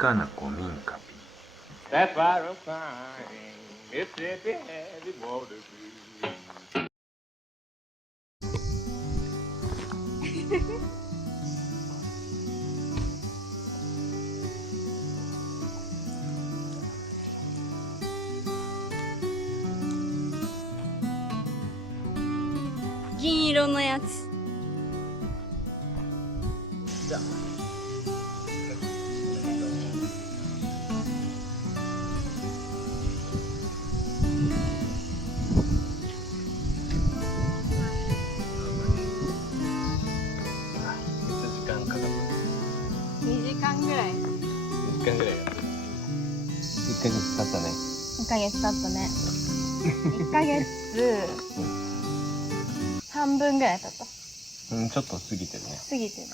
Mexicana cominca. That's why I'm crying. Mississippi heavy water blue.銀色のやつ。じゃあ時間かかった。2時間ぐらい。1時間ぐらいやってる。1ヶ月経ったね。1ヶ月経ったね。1ヶ月半分ぐらい経った。うん、ちょっと過ぎてるね。過ぎてるね。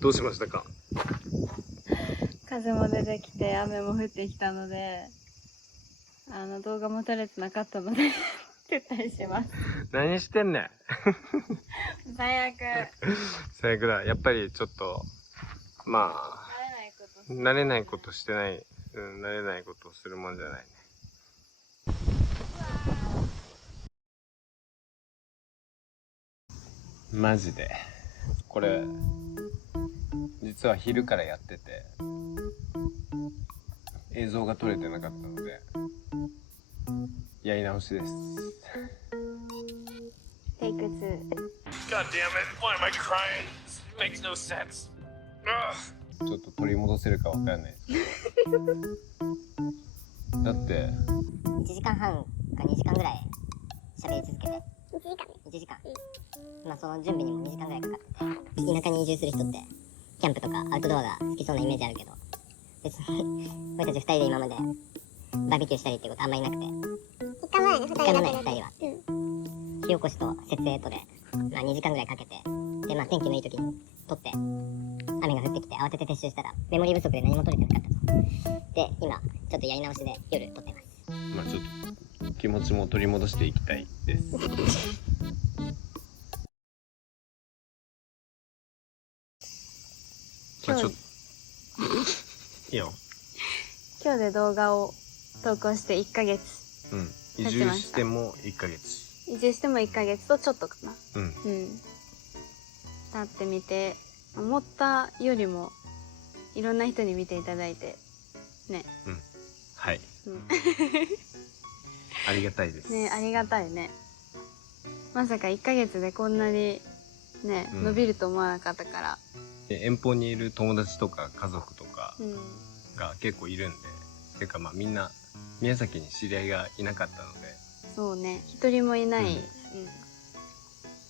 どうしましたか？風も出てきて雨も降ってきたので、動画も撮れてなかったので撤退します。何してんねん。最悪。最悪だ。やっぱりちょっと、まあ、慣れないことしてない、慣れないことをするもんじゃないね。マジで。これ、実は昼からやってて、映像が撮れてなかったので、やり直しです。テイク2。God damn it. Why am I crying? This makes no sense. Ugh. ちょっと取り戻せるかわかんないですけど。だって、1時間半か2時間ぐらい喋り続けて1時間、まあその準備にも2時間ぐらいかかってて、田舎に移住する人ってキャンプとかアウトドアが好きそうなイメージあるけど、別に俺たち2人で今までバーベキューしたりってことあんまりなくて、1回もない2人は、火起こしと設営とで、まあ2時間ぐらいかけて、でまあ天気のいい時に撮って、雨が降ってきて慌てて撤収したらメモリー不足で何も撮れてなかったと。で今ちょっとやり直しで夜撮ってます。まあちょっと気持ちも取り戻していきたいです。まあちょっといいよ。今日で動画を投稿して1ヶ月。うん。移住しても1ヶ月。移住しても1ヶ月とちょっとかな。うん。うん。経ってみて、思ったよりもいろんな人に見ていただいてね。うん。はい。うん、ありがたいです。ね、ありがたいね。まさか1ヶ月でこんなにね、伸びると思わなかったから。遠方にいる友達とか家族とかうん。が結構いるんで、てかまあみんな宮崎に知り合いがいなかったので、そうね、一人もいない。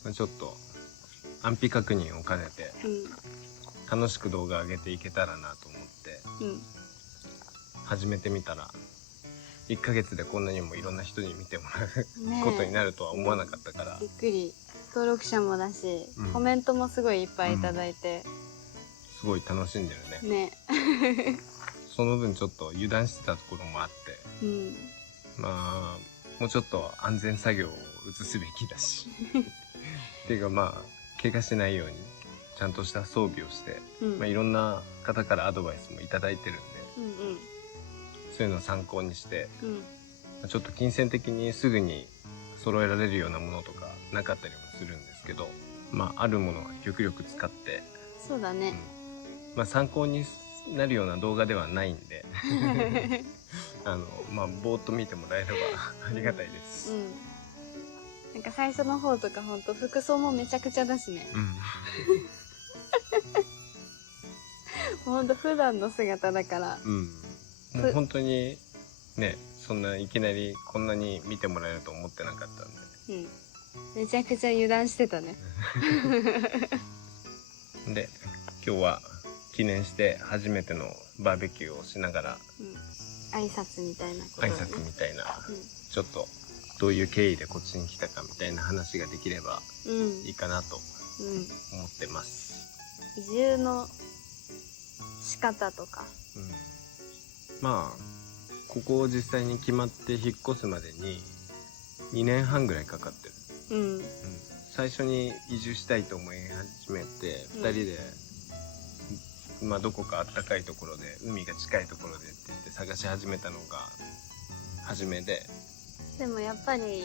まあ、ちょっと安否確認を兼ねてうん。楽しく動画上げていけたらなと思ってうん。始めてみたら、1ヶ月でこんなにもいろんな人に見てもらうねえことになるとは思わなかったから、びっくり。登録者もだし、うんコメントもすごいいっぱいいただいて。すごい楽しんでるね。ね。その分ちょっと油断してたところもあって、うん。まあもうちょっと安全作業を移すべきだしっていうかまあ怪我しないようにちゃんとした装備をして、うんまあ、いろんな方からアドバイスもいただいてるんで、うんそういうのを参考にして、うん。うん。まあちょっと金銭的にすぐに揃えられるようなものとかなかったりもするんですけど、まああるものは極力使って、そうだね。まあ参考になるような動画ではないんでまあぼーっと見てもらえればありがたいです。うん。なんか最初の方とかほんと服装もめちゃくちゃだしね。ほんと普段の姿だから。うん。もう本当にね、そんないきなりこんなに見てもらえると思ってなかったんで。うん。めちゃくちゃ油断してたね。で、今日は記念して初めてのバーベキューをしながら、うん。挨拶みたいなこと挨だね。拶みたいな、うん。ちょっとどういう経緯でこっちに来たかみたいな話ができればうん。いいかなとうん。思ってます。移住の仕方とか。うん、まあここを実際に決まって引っ越すまでに2年半ぐらいかかってる。うん最初に移住したいと思い始めて、うん2人で、まあどこかあったかいところで海が近いところでって言って探し始めたのが初めで、でもやっぱり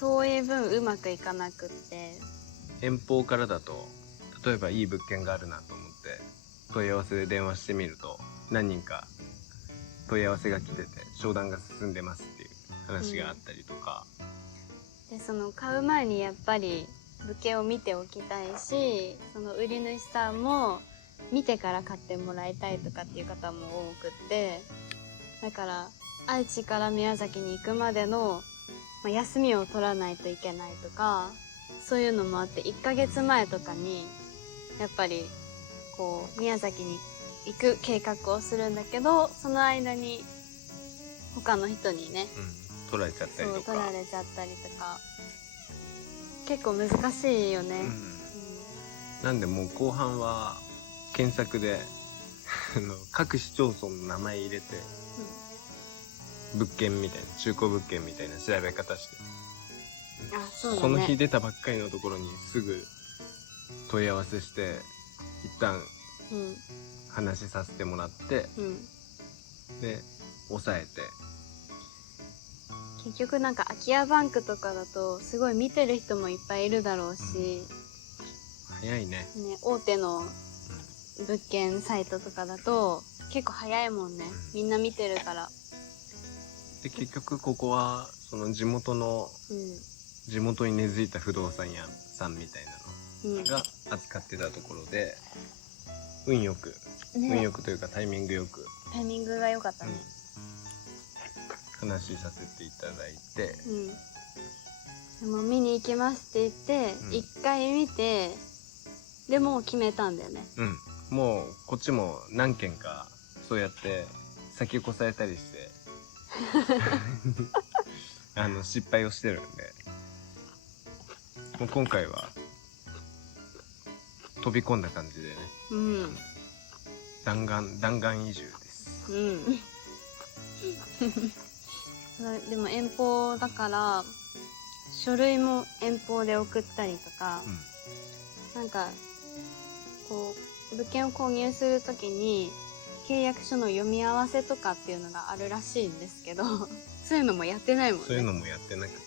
遠い分うまくいかなくって、遠方からだと例えばいい物件があるなと思って問い合わせで電話してみると何人か問い合わせが来てて商談が進んでますっていう話があったりとか、でその買う前にやっぱり物件を見ておきたいし、その売り主さんも見てから買ってもらいたいとかっていう方も多くって、だから愛知から宮崎に行くまでの、休みを取らないといけないとか、そういうのもあって1ヶ月前とかにやっぱりこう宮崎に行く計画をするんだけど、その間に他の人にね、取られちゃったりとか、取られちゃったりとか結構難しいよね。なんでもう後半は検索で各市町村の名前入れて、物件みたいな中古物件みたいな調べ方して、そうだね、その日出たばっかりのところにすぐ問い合わせして一旦話しさせてもらって、で抑えて、結局なんか空き家バンクとかだとすごい見てる人もいっぱいいるだろうし、早いね。大手の物件サイトとかだと結構早いもんね、みんな見てるから。で結局ここはその地元に根付いた不動産屋さんみたいなのが扱ってたところで、運よくというかタイミングよく、タイミングが良かったね。話させていただいて、でも見に行きますって言って一回見て、でもう決めたんだよね。もうこっちも何件かそうやって先越されたりして失敗をしてるんで、もう今回は飛び込んだ感じでね、弾丸移住です。でも遠方だから書類も遠方で送ったりとか、なんかこう物件を購入するときに契約書の読み合わせとかっていうのがあるらしいんですけどそういうのもやってないもんね。そういうのもやってなくて、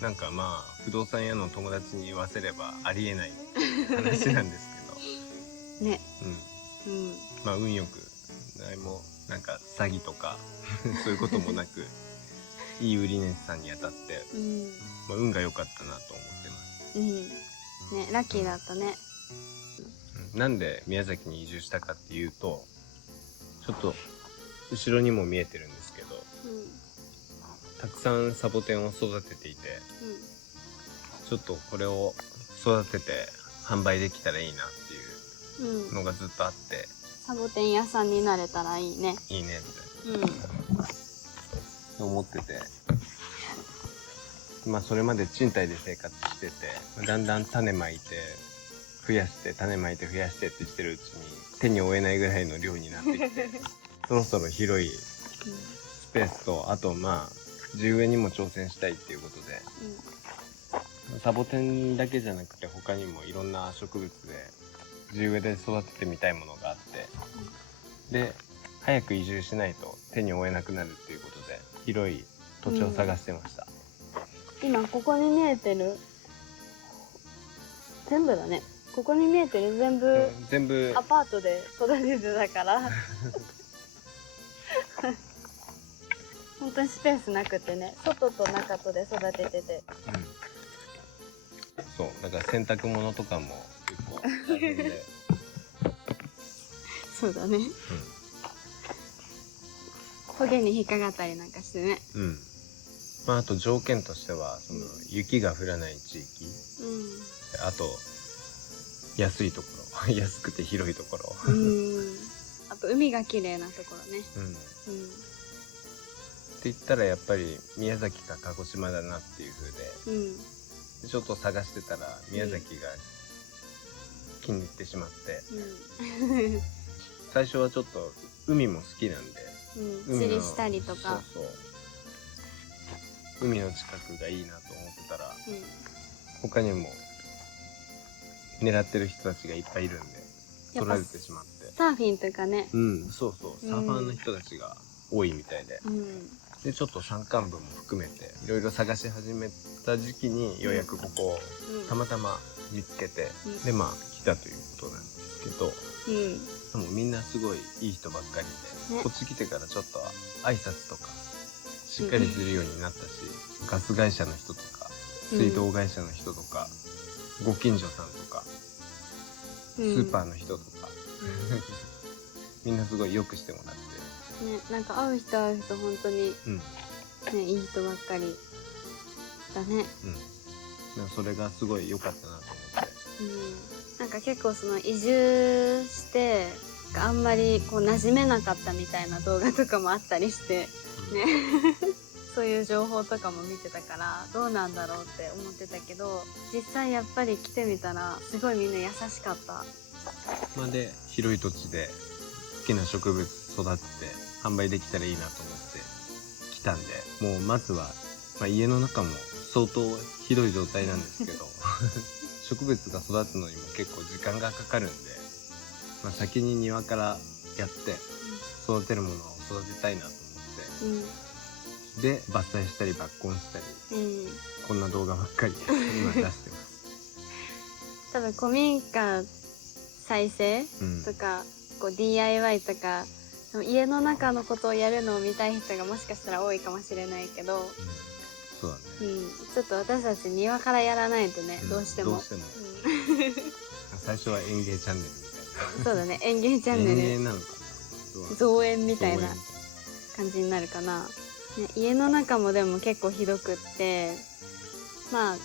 なんかまあ不動産屋の友達に言わせればありえない話なんですけどね。まあ運よく誰もなんか詐欺とかそういうこともなくいい売り主さんに当たって、運が良かったなと思ってます。ね、ラッキーだったね。なんで宮崎に移住したかっていうと、ちょっと後ろにも見えてるんですけど、たくさんサボテンを育てていて、ちょっとこれを育てて販売できたらいいなっていうのがずっとあって、サボテン屋さんになれたらいいね。いいねみたいな、思ってて、まあそれまで賃貸で生活してて、だんだん種まいて増やして種まいて増やしてってしてるうちに手に負えないぐらいの量になってきてそろそろ広いスペースと、あとまあ地植えにも挑戦したいっていうことで、サボテンだけじゃなくて他にもいろんな植物で地植えで育ててみたいものがあって、で早く移住しないと手に負えなくなるっていうことで広い土地を探してました。今ここに見えてる全部だね。ここに見えてる全部アパートで育ててたから本当にスペースなくてね、外と中とで育ててて、そうだから洗濯物とかも結構大変でそうだね、焦げに引っかかったりなんかしてね。まああと条件としてはその雪が降らない地域、あと安いところ安くて広いところあと海が綺麗なところね。って言ったらやっぱり宮崎か鹿児島だなっていう風で、ちょっと探してたら宮崎が気に入ってしまって、最初はちょっと海も好きなんで、釣りしたりとか、海の近くがいいなと思ってたら、うん他にも狙ってる人たちがいっぱいいるんでやっぱ取られてしまって、サーフィンとかね。そうそう、サーファーの人たちが多いみたいで、でちょっと山間部も含めていろいろ探し始めた時期にようやくここをたまたま見つけて、でまあ来たということなんですけど、もうみんなすごいいい人ばっかりで、ねこっち来てからちょっと挨拶とかしっかりするようになったし、ガス会社の人とか水道会社の人とか、ご近所さんとか、スーパーの人とか、みんなすごいよくしてもらって、ね、なんか会う人本当に、ね、いい人ばっかりだね。でもそれがすごい良かったなと思って。なんか結構その移住してあんまりこう馴染めなかったみたいな動画とかもあったりしてねそういう情報とかも見てたからどうなんだろうって思ってたけど、実際やっぱり来てみたらすごいみんな優しかった。で広い土地で好きな植物育てて販売できたらいいなと思って来たんで、もうまずは、家の中も相当ひどい状態なんですけど植物が育つのにも結構時間がかかるんで、先に庭からやって育てるものを育てたいなと思って、で伐採したり抜根したり、こんな動画ばっかり今出してます多分古民家再生とか、こう DIY とか家の中のことをやるのを見たい人がもしかしたら多いかもしれないけど、そうだね、ちょっと私たち庭からやらないとね、どうしても最初は園芸チャンネルみたいなそうだね、園芸チャンネル、園芸なのかな、造園みたいな感じになるかな、家の中もでも結構ひどくって、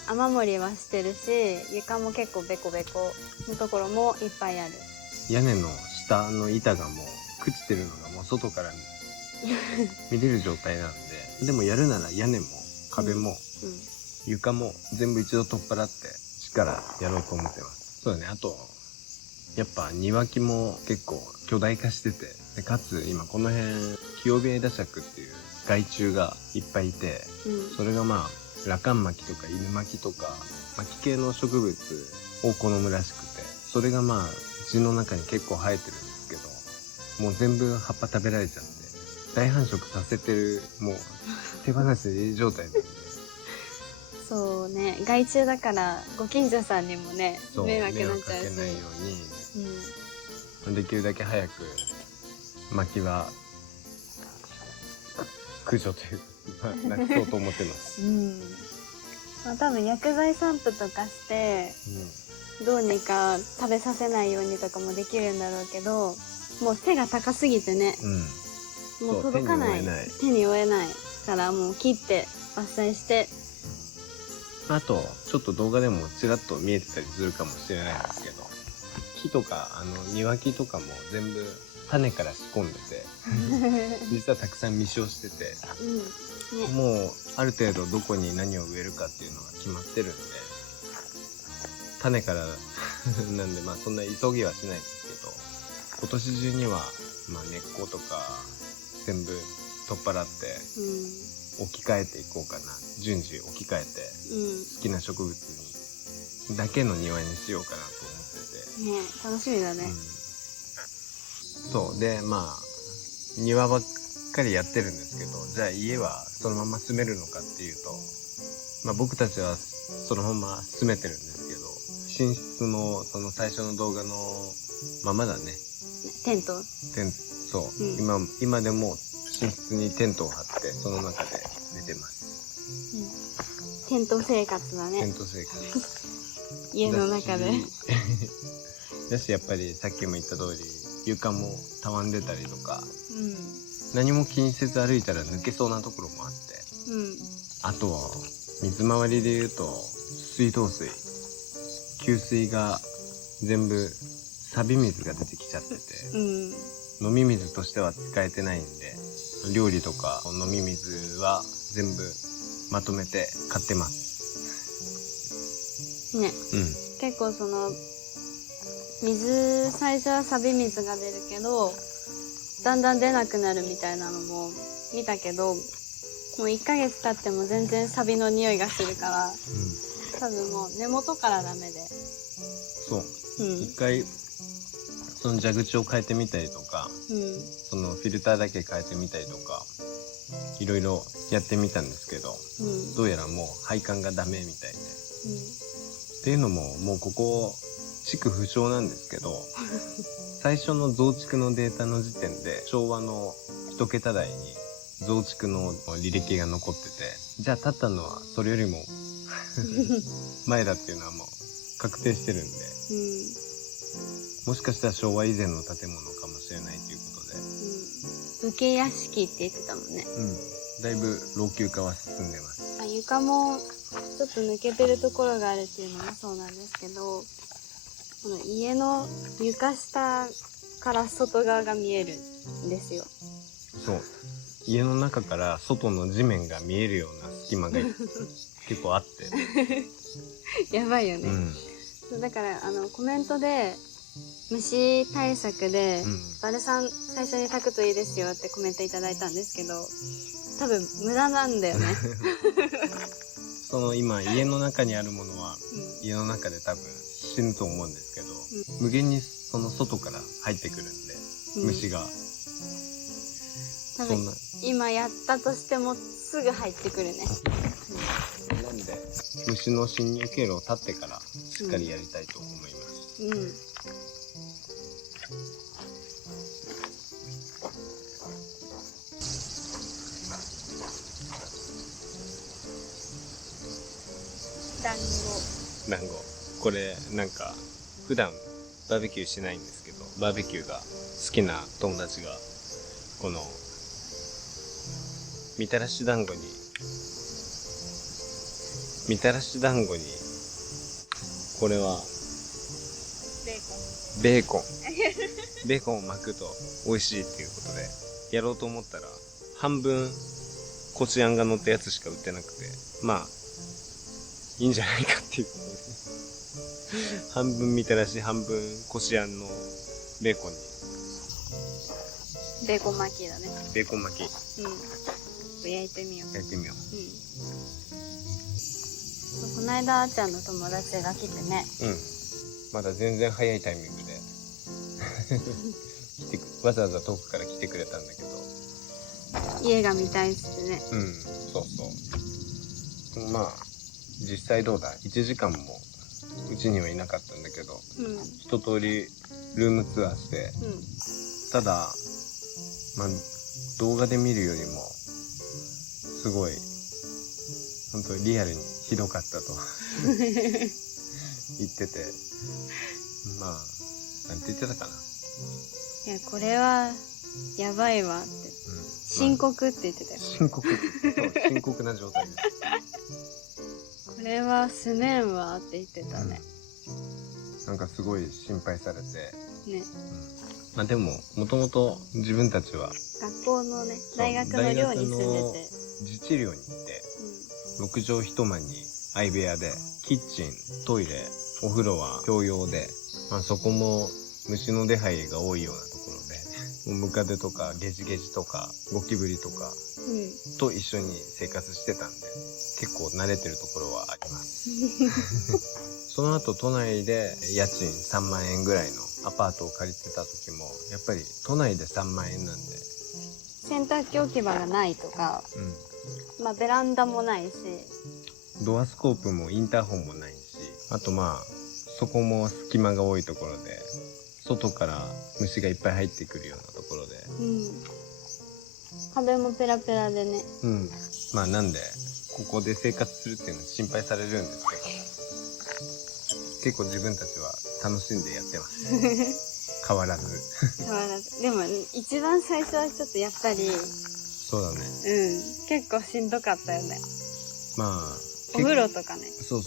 雨漏りはしてるし床も結構ベコベコのところもいっぱいある。屋根の下の板がもう朽ちてるのがもう外から見れる状態なんで、でもやるなら屋根も壁も、床も全部一度取っ払って力やろうと思ってます。そうだね、あとやっぱ庭木も結構巨大化してて、でかつ今この辺キヨビエダシャクっていう害虫がいっぱいいて、それがラカンマキとかイヌマキとかマキ系の植物を好むらしくて、それが地の中に結構生えてるんですけど、もう全部葉っぱ食べられちゃって大繁殖させてる、もう手放し状態なんでそうね、害虫だからご近所さんにもね迷惑になっちゃうし、迷惑かけないように、できるだけ早く薪は駆除というかなくそうと思ってます。多分薬剤散布とかして、どうにか食べさせないようにとかもできるんだろうけど、もう背が高すぎてね、もう届かない、手に負えないからもう切って伐採して、あとちょっと動画でもちらっと見えてたりするかもしれないんですけど、木とか庭木とかも全部種から仕込んでて実はたくさん未生してて、もうある程度どこに何を植えるかっていうのが決まってるんで、種からなんでそんな急ぎはしないですけど、今年中には根っことか全部取っ払って置き換えていこうかな、順次置き換えて、好きな植物にだけの庭にしようかなと思ってて、ね、楽しみだね。そうで庭ばっかりやってるんですけど、じゃあ家はそのまま住めるのかっていうと、僕たちはそのまま住めてるんですけど、寝室もその最初の動画のままだね。テント。そう、今でも寝室にテントを張ってその中で寝てます。テント生活だね。テント生活家の中でだしやっぱりさっきも言った通り床もたわんでたりとか、何も気にせず歩いたら抜けそうなところもあって、あとは水回りでいうと水道水、給水が全部錆水が出てきちゃってて、飲み水としては使えてないんで、料理とか飲み水は全部まとめて買ってますね。結構その水、最初は錆水が出るけどだんだん出なくなるみたいなのも見たけど、もう1ヶ月経っても全然サビの匂いがするから多分もう根元からダメで。そう、一回その蛇口を変えてみたりとか、そのフィルターだけ変えてみたりとかいろいろやってみたんですけど、どうやらもう配管がダメみたいで、っていうのももうここ築不詳なんですけど最初の増築のデータの時点で昭和の1桁台に増築の履歴が残ってて、じゃあ建ったのはそれよりも前だっていうのはもう確定してるんで、もしかしたら昭和以前の建物かもしれないということで、武家屋敷って言ってたもんね。だいぶ老朽化は進んでます。床もちょっと抜けてるところがあるっていうのもそうなんですけど、この家の床下から外側が見えるんですよ。そう、家の中から外の地面が見えるような隙間が結構あってやばいよね、だからコメントで虫対策で、バルサン最初に炊くといいですよってコメントいただいたんですけど、多分無駄なんだよねその今家の中にあるものは、家の中で多分死ぬと思うんですけど、無限にその外から入ってくるんで、虫が多分今やったとしてもすぐ入ってくるね。なんで虫の侵入経路を立ってからしっかりやりたいと思います。団子、これなんか普段バーベキューしないんですけど、バーベキューが好きな友達がこのみたらし団子にこれはベーコンを巻くと美味しいっていうことでやろうと思ったら、半分こしあんが乗ったやつしか売ってなくて、まあいいんじゃないかっていうことで半分みたらし半分こしあんのベーコンにベーコン巻きだね。ベーコン巻き、焼いてみよう。この間あーちゃんの友達が来てね、まだ全然早いタイミングでわざわざ遠くから来てくれたんだけど、家が見たいっつってね。そうそう、まあ実際どうだ、1時間もうちにはいなかったんだけど、一通りルームツアーして、ただまあ動画で見るよりもすごい本当にリアルにひどかったと言ってて、まあなんて言ってたかな、いやこれはやばいわって、深刻って言ってたよ。深刻な状態ですこれは住めんわって言ってたね、なんかすごい心配されてね、まあでももともと自分たちは学校のね大学の寮に住んでて自治寮に行って、6畳一間に相部屋でキッチン、トイレ、お風呂は共用で、まあそこも虫の出入りが多いようなところで、ムカデとかゲジゲジとかゴキブリとかと一緒に生活してたんで、結構慣れてるところはありますその後都内で家賃3万円ぐらいのアパートを借りてた時も、やっぱり都内で3万円なんで、洗濯機置き場がないとか、まあベランダもないし、ドアスコープもインターホンもないし、あとまあそこも隙間が多いところで、外から虫がいっぱい入ってくるようなところで、壁もペラペラでね、まあなんでここで生活するっていうのは心配されるんですけど、結構自分たちは楽しんでやってます変わらずでも一番最初はちょっとやっぱりそうだね、結構しんどかったよね。まあお風呂とかね、そう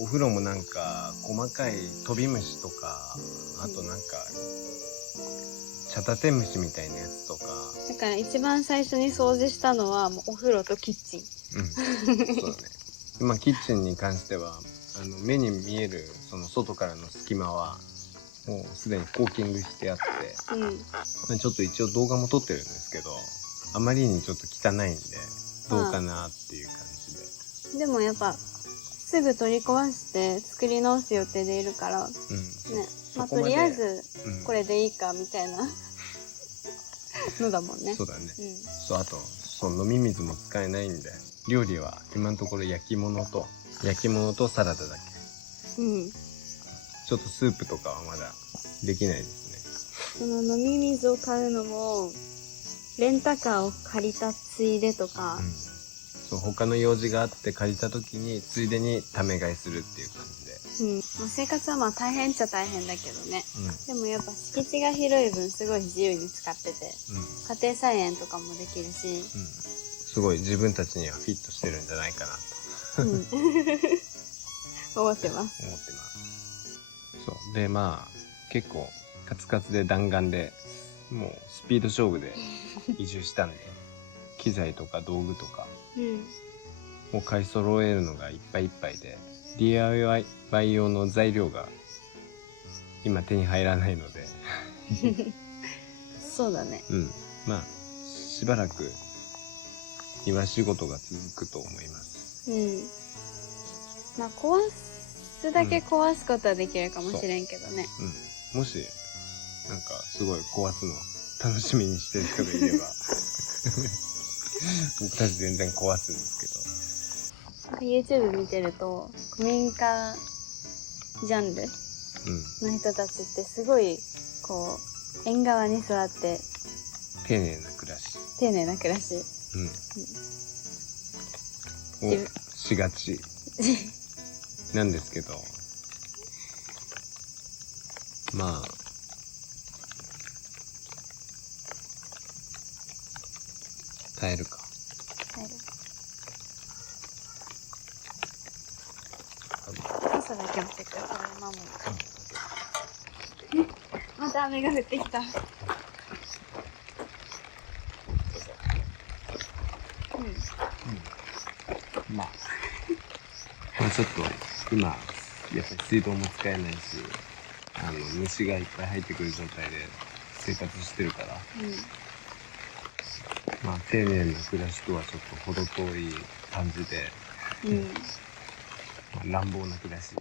お風呂もなんか細かい飛び虫とか、あとなんか茶立て虫みたいなやつとか、だから一番最初に掃除したのはもうお風呂とキッチン。そうだね。まあキッチンに関しては目に見えるその外からの隙間はもうすでにコーキングしてあって、ちょっと一応動画も撮ってるんですけど、あまりにちょっと汚いんでどうかなっていう感じで、でもやっぱすぐ取り壊して作り直す予定でいるからね、まあとりあえずこれでいいかみたいなのだもんね。そうだね、うん、そう、あとそう飲み水も使えないんで、料理は今のところ焼き物とサラダだけ。うん、ちょっとスープとかはまだできないですその飲み水を買うのもレンタカーを借りたついでとか、ね。そう、他の用事があって借りた時についでにため買いするっていう感じで。まあ、生活はまあ大変っちゃ大変だけどね。うん。でもやっぱ敷地が広い分すごい自由に使ってて、家庭菜園とかもできるし、すごい自分たちにはフィットしてるんじゃないかなと思ってます。思ってます。そうで、まあ結構カツカツで弾丸で、もうスピード勝負で移住したんで機材とか道具とかもう買い揃えるのがいっぱいいっぱいで、 DIY 用の材料が今手に入らないのでそうだね。まあしばらく庭仕事が続くと思います。まあ壊すだけ壊すことはできるかもしれんけどね。もしなんかすごい壊すの楽しみにしてる人がいれば僕たち全然壊すんですけど、YouTube 見てると古民家ジャンルの人たちってすごいこう縁側に座って丁寧な暮らし、をしがちなんですけど、まあ耐えるか。傘だけ持ってくるから守る。また雨が降ってきた。まあちょっと今やっぱり水道も使えないし、虫がいっぱい入ってくる状態で生活してるから、まあ丁寧な暮らしとはちょっと程遠い感じで、まあ、乱暴な暮らし。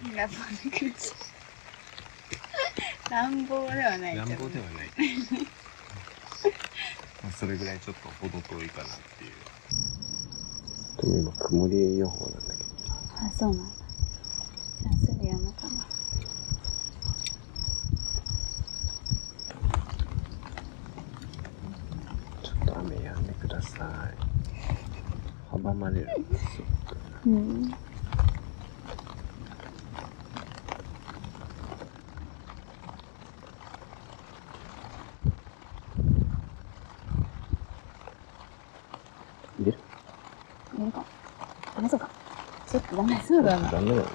乱暴ではない。まあそれぐらいちょっと程遠いかなっていう。でも今曇り予報なんだけど。あ、そうなんだ。じゃあすぐやむかな。ちょっと雨やんでください。阻まれるんですよ。入れる？入れるか。ダメそうか。ちょっとダメそうだな。ダメだよね。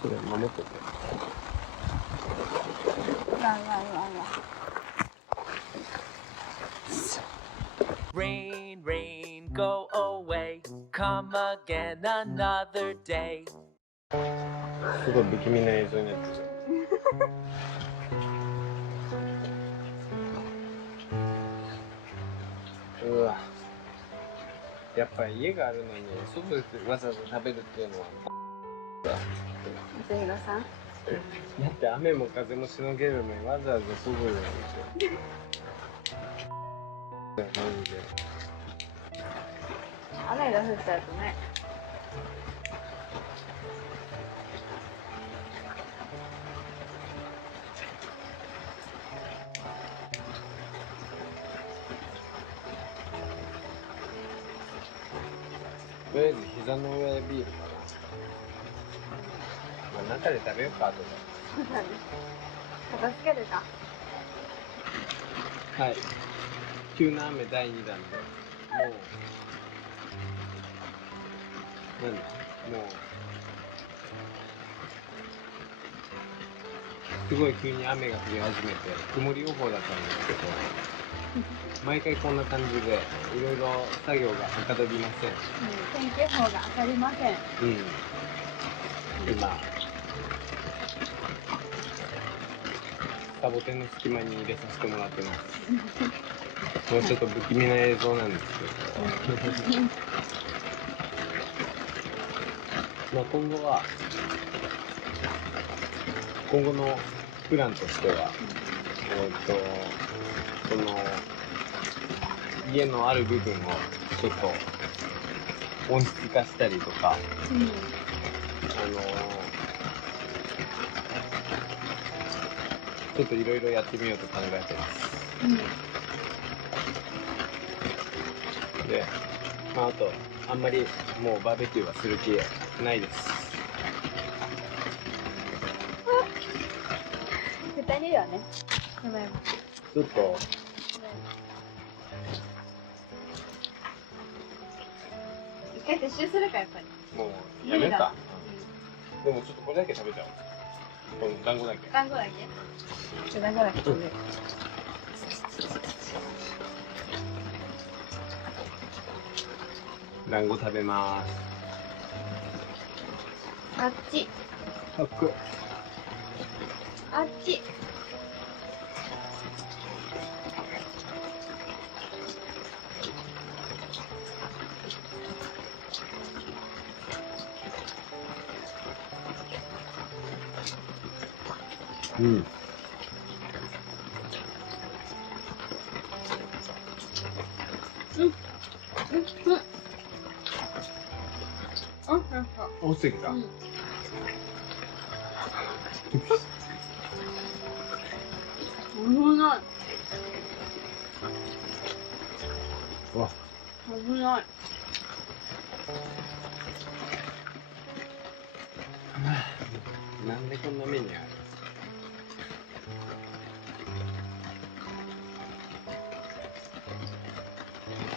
それ守ってて。Rain, rain, go away. Come again another day. すごい不気味な映像になってる。うわ、やっぱり家があるのに外でわざわざ食べるっていうのは松弘さん。だって雨も風もしのげるのにわざわざ外でなんてマジで。雨が降っちゃうとね。とりあえず膝の上でビールかな。まあ中で食べようか後で。片付けるか。はい。急な雨第2弾で、もう、なんだ、もう、すごい急に雨が降り始めて、曇り予報だったんですけど、毎回こんな感じで、いろいろ作業がはかどりません。天気予報が当たりません。今、サボテンの隙間に入れさせてもらってます。もうちょっと不気味な映像なんですけど、まあ今後のプランとしては、その家のある部分をちょっと音質化したりとか、ちょっといろいろやってみようと考えてます。で、まああと、あんまりもうバーベキューはする気ないです。2人はね、ただいま。ちょっと、一回撤収するか、やっぱり。もうやめるか。でもちょっとこれだけ食べちゃおう。この団子だけ。団子だけ団子だけ食べる。団子食べまーす。あっち。あっく。あっち。うん。落ちてきた。危ない。うわ、危ない。なんでこんな目にある？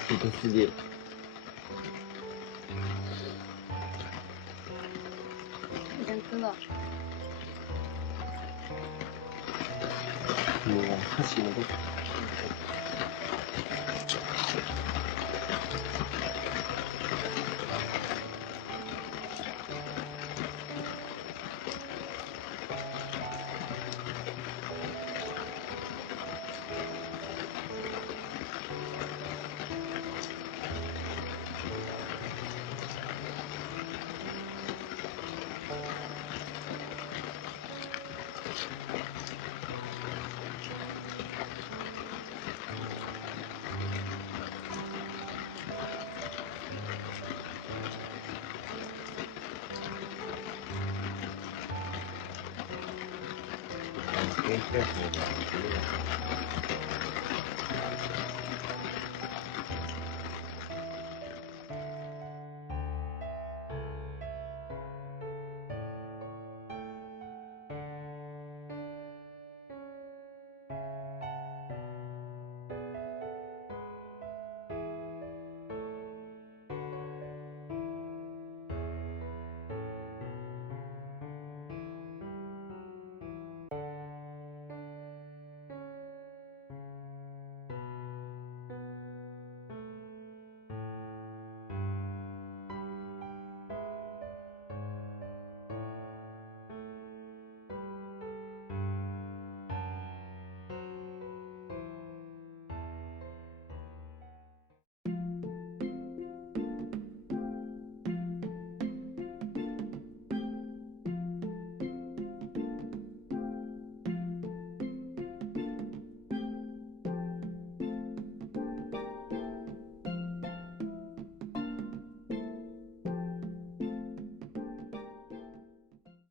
ひどすぎる。逆だ。もう箸戻って。電気屋さんが